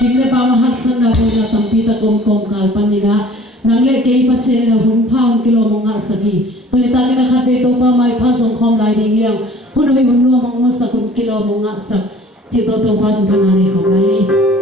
kimle pa mahaksan na po na tampita kom kalpanina nang le kay pasen na humphang kilo mga sagi tulita kina khate to pa mai phasong khom lai ding yang hunoi hunno mong sa kun kilo mga sak chito to pan thanani khom lai